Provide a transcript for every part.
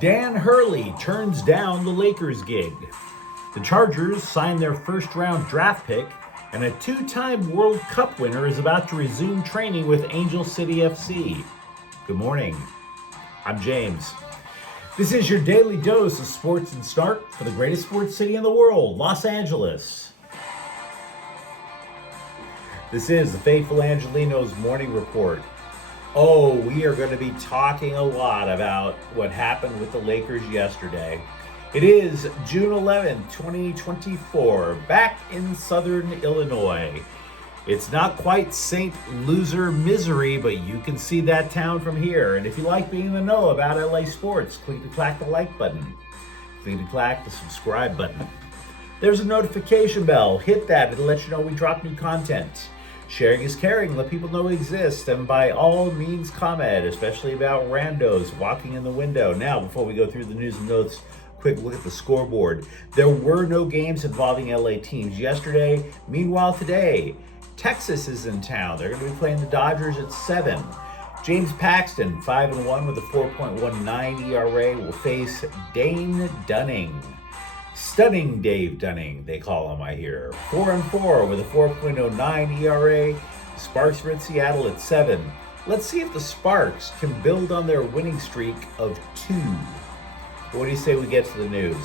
Dan Hurley turns down the Lakers gig. The Chargers signed their first-round draft pick, and a two-time World Cup winner is about to resume training with Angel City FC. Good morning. I'm James. This is your daily dose of sports and snark for the greatest sports city in the world, Los Angeles. This is the faithful Angelenos morning report. Oh, we are going to be talking a lot about what happened with the Lakers yesterday. It is June 11, 2024, back in southern Illinois. It's not quite St. Loser Misery, but you can see that town from here. And if you like being in the know about LA sports, click the like button. Click the subscribe button. There's a notification bell. Hit that. It'll let you know we drop new content. Sharing is caring. Let people know we exist. And by all means, comment, especially about randos walking in the window. Now, before we go through the news and notes, quick look at the scoreboard. There were no games involving LA teams yesterday. Meanwhile, today, Texas is in town. They're going to be playing the Dodgers at 7. James Paxton, 5-1 with a 4.19 ERA, will face Dane Dunning. Stunning Dave Dunning, they call him, I hear. 4-4 with a 4.09 ERA. Sparks are in Seattle at 7. Let's see if the Sparks can build on their winning streak of 2. What do you say we get to the news?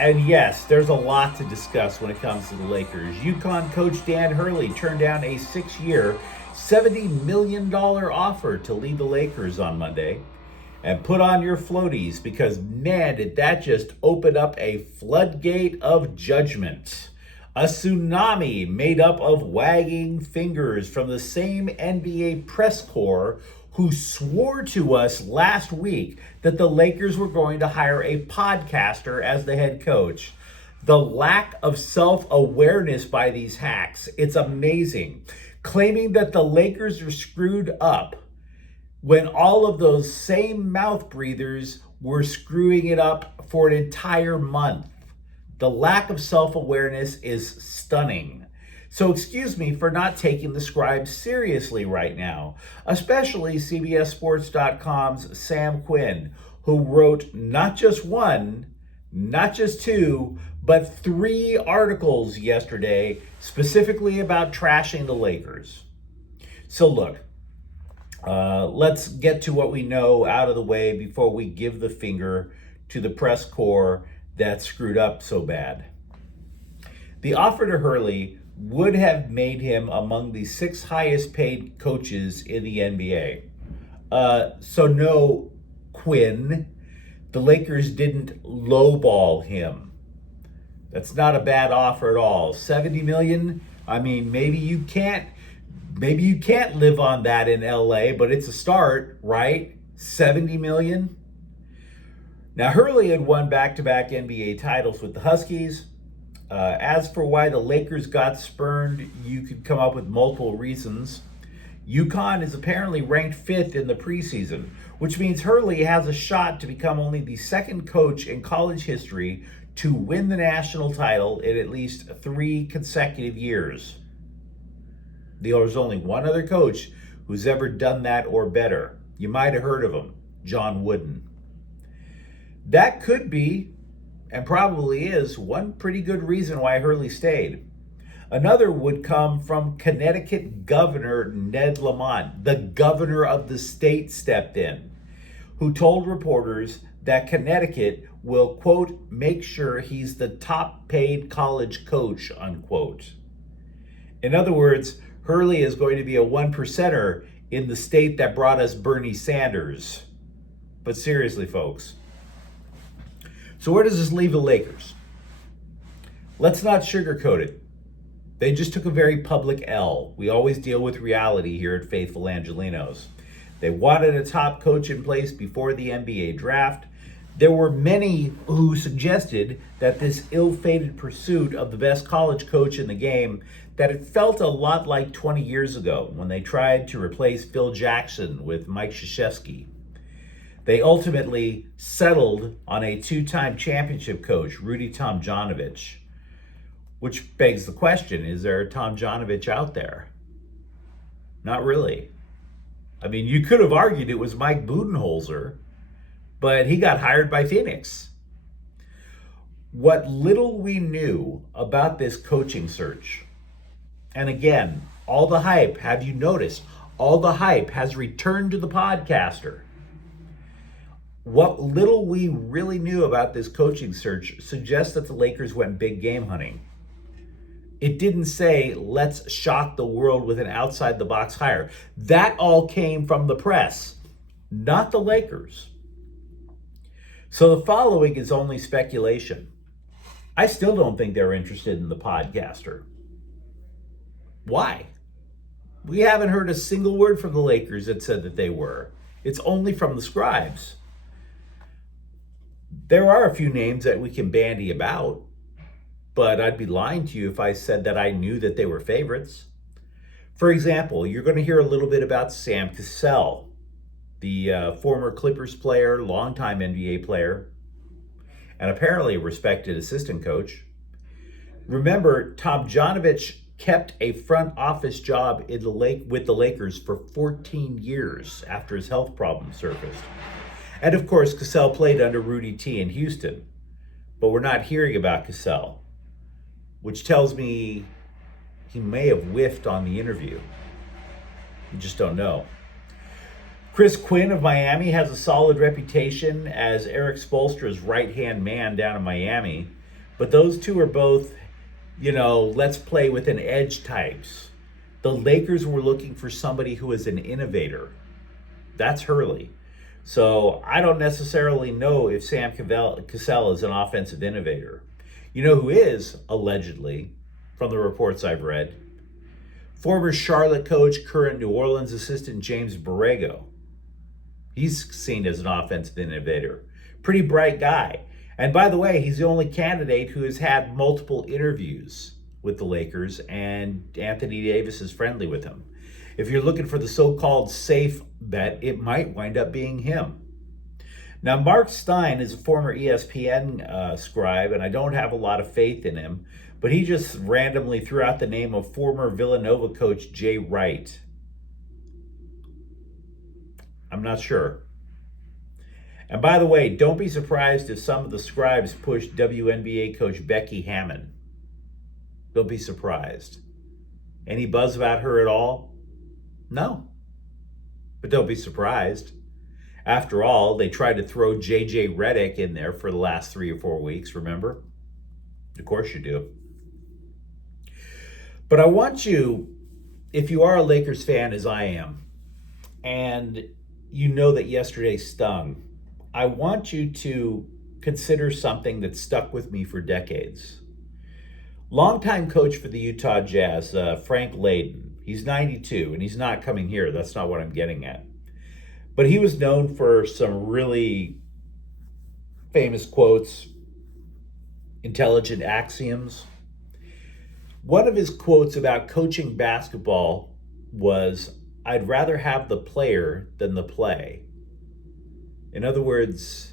And yes, there's a lot to discuss when it comes to the Lakers. UConn coach Dan Hurley turned down a 6-year, $70 million offer to lead the Lakers on Monday. And put on your floaties, because man, did that just open up a floodgate of judgment. A tsunami made up of wagging fingers from the same NBA press corps who swore to us last week that the Lakers were going to hire a podcaster as the head coach. The lack of self-awareness by these hacks, it's amazing. Claiming that the Lakers are screwed up when all of those same mouth breathers were screwing it up for an entire month. The lack of self-awareness is stunning. So excuse me for not taking the scribes seriously right now, especially CBSSports.com's Sam Quinn, who wrote not just one, not just two, but 3 articles yesterday specifically about trashing the Lakers. So look, let's get to what we know out of the way before we give the finger to the press corps that screwed up so bad. The offer to Hurley would have made him among the 6 highest paid coaches in the NBA. So no, Quinn, the Lakers didn't lowball him. That's not a bad offer at all. $70 million, I mean, maybe you can't live on that in LA, but it's a start, right? $70 million. Now, Hurley had won back-to-back NBA titles with the Huskies. As for why the Lakers got spurned, you could come up with multiple reasons. UConn is apparently ranked 5th in the preseason, which means Hurley has a shot to become only the second coach in college history to win the national title in at least 3 consecutive years. There's only one other coach who's ever done that or better. You might have heard of him, John Wooden. That could be, and probably is, one pretty good reason why Hurley stayed. Another would come from Connecticut Governor Ned Lamont. The governor of the state stepped in, who told reporters that Connecticut will, quote, make sure he's the top paid college coach, unquote. In other words, Hurley is going to be a 1%er in the state that brought us Bernie Sanders. But seriously, folks. So where does this leave the Lakers? Let's not sugarcoat it. They just took a very public L. We always deal with reality here at Faithful Angelenos. They wanted a top coach in place before the NBA draft. There were many who suggested that this ill-fated pursuit of the best college coach in the game, that it felt a lot like 20 years ago when they tried to replace Phil Jackson with Mike Krzyzewski. They ultimately settled on a 2-time championship coach, Rudy Tomjanovich, which begs the question, is there a Tomjanovich out there? Not really. I mean, you could have argued it was Mike Budenholzer, but he got hired by Phoenix. What little we knew about this coaching search, and again, all the hype, have you noticed, all the hype has returned to the podcaster. What little we really knew about this coaching search suggests that the Lakers went big game hunting. It didn't say, let's shock the world with an outside the box hire. That all came from the press, not the Lakers. So the following is only speculation. I still don't think they're interested in the podcaster. Why? We haven't heard a single word from the Lakers that said that they were. It's only from the scribes. There are a few names that we can bandy about, but I'd be lying to you if I said that I knew that they were favorites. For example, you're going to hear a little bit about Sam Cassell, the former Clippers player, longtime NBA player, and apparently a respected assistant coach. Remember, Tomjanovich kept a front office job with the Lakers for 14 years after his health problems surfaced. And of course, Cassell played under Rudy T in Houston, but we're not hearing about Cassell, which tells me he may have whiffed on the interview. You just don't know. Chris Quinn of Miami has a solid reputation as Eric Spoelstra's right-hand man down in Miami, but those two are both, let's play with an edge types. The Lakers were looking for somebody who is an innovator. That's Hurley. So I don't necessarily know if Sam Cassell is an offensive innovator. You know who is, allegedly, from the reports I've read? Former Charlotte coach, current New Orleans assistant James Borrego. He's seen as an offensive innovator. Pretty bright guy. And by the way, he's the only candidate who has had multiple interviews with the Lakers, and Anthony Davis is friendly with him. If you're looking for the so-called safe bet, it might wind up being him. Now, Mark Stein is a former ESPN scribe, and I don't have a lot of faith in him, but he just randomly threw out the name of former Villanova coach Jay Wright. I'm not sure. And by the way, don't be surprised if some of the scribes push WNBA coach Becky Hammon. Don't be surprised. Any buzz about her at all? No. But don't be surprised. After all, they tried to throw JJ Redick in there for the last 3 or 4 weeks, remember? Of course you do. But I want you, if you are a Lakers fan as I am, and you know that yesterday stung, I want you to consider something that stuck with me for decades. Longtime coach for the Utah Jazz, Frank Layden. He's 92, and he's not coming here. That's not what I'm getting at. But he was known for some really famous quotes, intelligent axioms. One of his quotes about coaching basketball was, "I'd rather have the player than the play." In other words,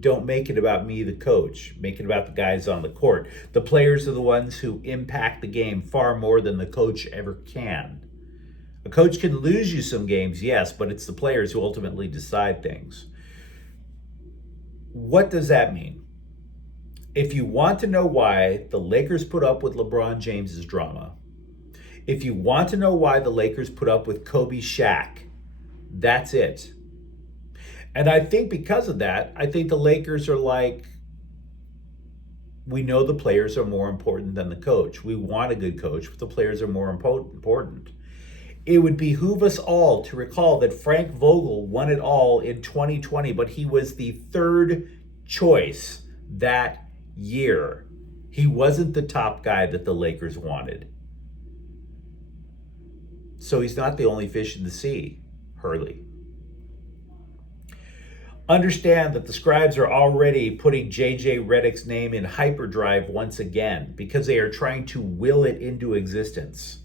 don't make it about me, the coach. Make it about the guys on the court. The players are the ones who impact the game far more than the coach ever can. A coach can lose you some games, yes, but it's the players who ultimately decide things. What does that mean? If you want to know why the Lakers put up with LeBron James's drama, if you want to know why the Lakers put up with Kobe Shaq, that's it. And I think because of that, I think the Lakers are like, we know the players are more important than the coach. We want a good coach, but the players are more important. It would behoove us all to recall that Frank Vogel won it all in 2020, but he was the third choice that year. He wasn't the top guy that the Lakers wanted. So he's not the only fish in the sea, Hurley. Understand that the scribes are already putting JJ Redick's name in hyperdrive once again because they are trying to will it into existence.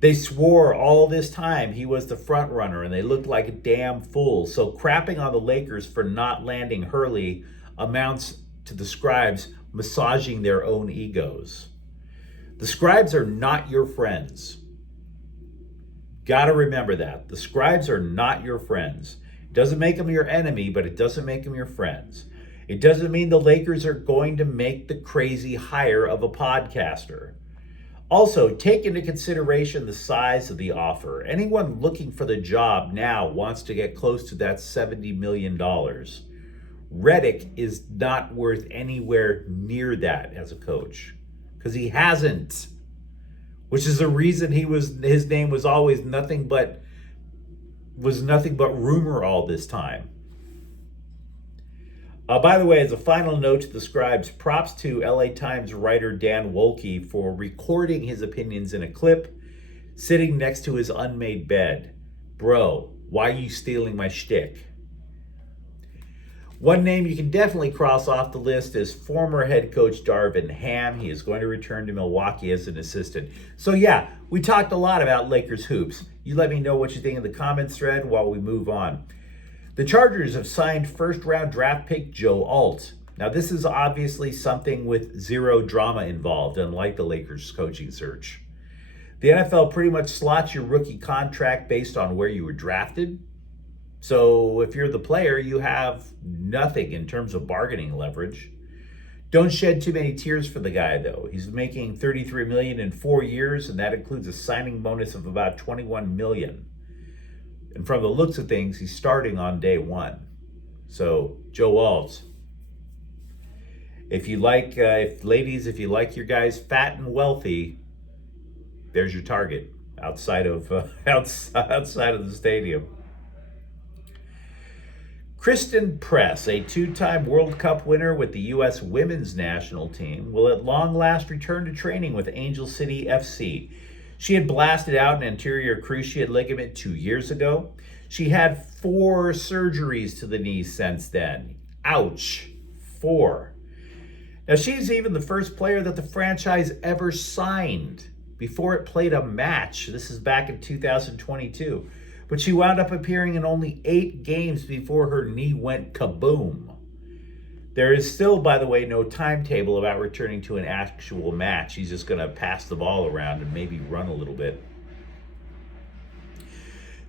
They swore all this time he was the front runner and they looked like a damn fool. So crapping on the Lakers for not landing Hurley amounts to the scribes massaging their own egos. The scribes are not your friends. Gotta remember that. The scribes are not your friends. Doesn't make them your enemy, but it doesn't make them your friends. It doesn't mean the Lakers are going to make the crazy hire of a podcaster. Also, take into consideration the size of the offer. Anyone looking for the job now wants to get close to that $70 million. Redick is not worth anywhere near that as a coach, because he hasn't, which is the reason his name was always nothing but rumor all this time. By the way, as a final note to the scribes, props to LA Times writer Dan Hurley for recording his opinions in a clip, sitting next to his unmade bed. Bro, why are you stealing my shtick? One name you can definitely cross off the list is former head coach Darvin Ham. He is going to return to Milwaukee as an assistant. So yeah, we talked a lot about Lakers hoops. You let me know what you think in the comments thread while we move on. The Chargers have signed first-round draft pick Joe Alt. Now, this is obviously something with zero drama involved, unlike the Lakers coaching search. The NFL pretty much slots your rookie contract based on where you were drafted. So if you're the player, you have nothing in terms of bargaining leverage. Don't shed too many tears for the guy, though. He's making $33 million in 4 years, and that includes a signing bonus of about $21 million. And from the looks of things, he's starting on day one. So, Joe Alt, if you like your guys fat and wealthy, there's your target outside of the stadium. Kristen Press, a two-time World Cup winner with the U.S. women's national team, will at long last return to training with Angel City FC. She had blasted out an anterior cruciate ligament 2 years ago. She had 4 surgeries to the knee since then. Ouch. 4. Now, she's even the first player that the franchise ever signed before it played a match. This is back in 2022. But she wound up appearing in only 8 games before her knee went kaboom. There is still, by the way, no timetable about returning to an actual match. He's just going to pass the ball around and maybe run a little bit.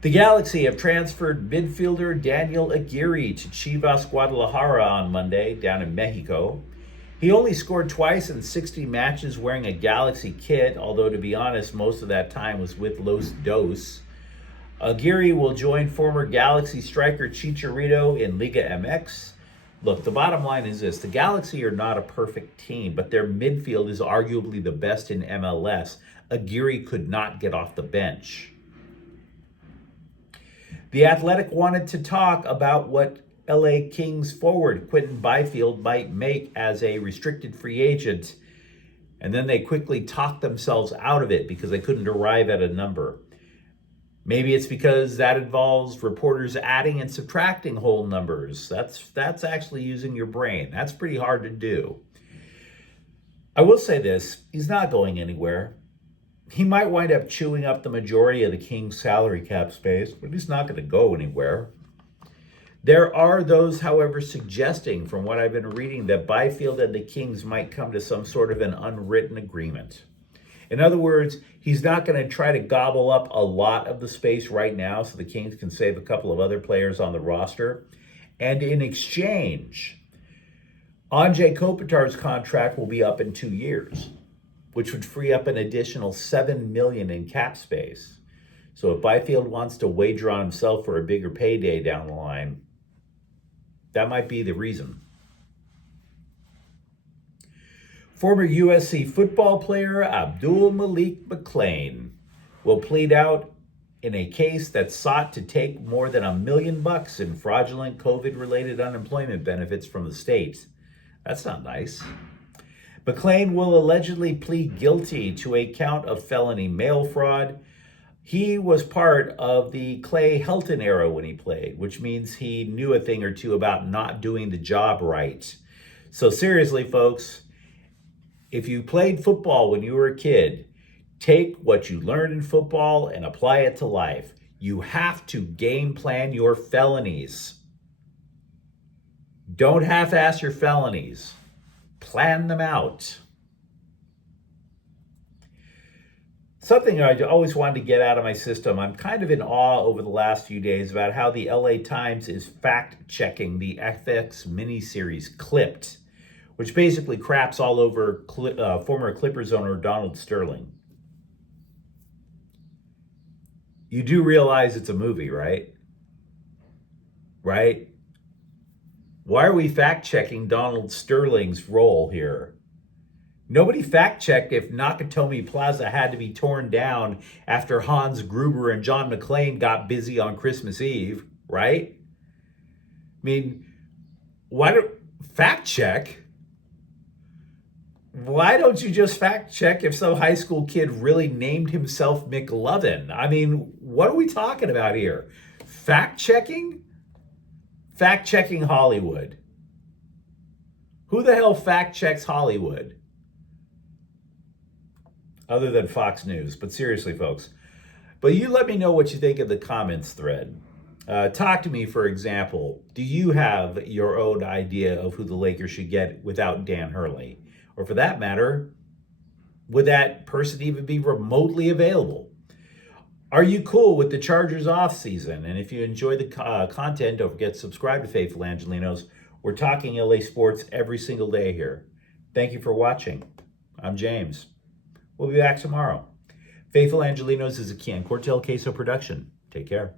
The Galaxy have transferred midfielder Daniel Aguirre to Chivas Guadalajara on Monday down in Mexico. He only scored twice in 60 matches wearing a Galaxy kit, although to be honest, most of that time was with Los Dos. Aguirre will join former Galaxy striker Chicharito in Liga MX. Look, the bottom line is this. The Galaxy are not a perfect team, but their midfield is arguably the best in MLS. Aguirre could not get off the bench. The Athletic wanted to talk about what LA Kings forward Quentin Byfield might make as a restricted free agent, and then they quickly talked themselves out of it because they couldn't arrive at a number. Maybe it's because that involves reporters adding and subtracting whole numbers. That's actually using your brain. That's pretty hard to do. I will say this, he's not going anywhere. He might wind up chewing up the majority of the Kings' salary cap space, but he's not going to go anywhere. There are those, however, suggesting from what I've been reading that Byfield and the Kings might come to some sort of an unwritten agreement. In other words, he's not going to try to gobble up a lot of the space right now so the Kings can save a couple of other players on the roster. And in exchange, Anze Kopitar's contract will be up in 2 years, which would free up an additional $7 million in cap space. So if Byfield wants to wager on himself for a bigger payday down the line, that might be the reason. Former USC football player Abdul Malik McClain will plead out in a case that sought to take more than $1 million in fraudulent COVID-related unemployment benefits from the state. That's not nice. McClain will allegedly plead guilty to a count of felony mail fraud. He was part of the Clay Helton era when he played, which means he knew a thing or two about not doing the job right. So seriously, folks, if you played football when you were a kid, take what you learned in football and apply it to life. You have to game plan your felonies. Don't half-ass your felonies. Plan them out. Something I always wanted to get out of my system. I'm kind of in awe over the last few days about how the LA Times is fact-checking the FX miniseries Clipped, which basically craps all over former Clippers owner Donald Sterling. You do realize it's a movie, right? Right? Why are we fact-checking Donald Sterling's role here? Nobody fact-checked if Nakatomi Plaza had to be torn down after Hans Gruber and John McClane got busy on Christmas Eve, right? I mean, why do fact-check? Why don't you just fact-check if some high school kid really named himself McLovin? I mean, what are we talking about here? Fact-checking? Fact-checking Hollywood. Who the hell fact-checks Hollywood? Other than Fox News. But seriously, folks. But you let me know what you think of the comments thread. Talk to me, for example. Do you have your own idea of who the Lakers should get without Dan Hurley? Or for that matter, would that person even be remotely available? Are you cool with the Chargers off season? And if you enjoy the content, don't forget to subscribe to Faithful Angelenos. We're talking LA sports every single day here. Thank you for watching. I'm James. We'll be back tomorrow. Faithful Angelenos is a Kian Cortel Queso production. Take care.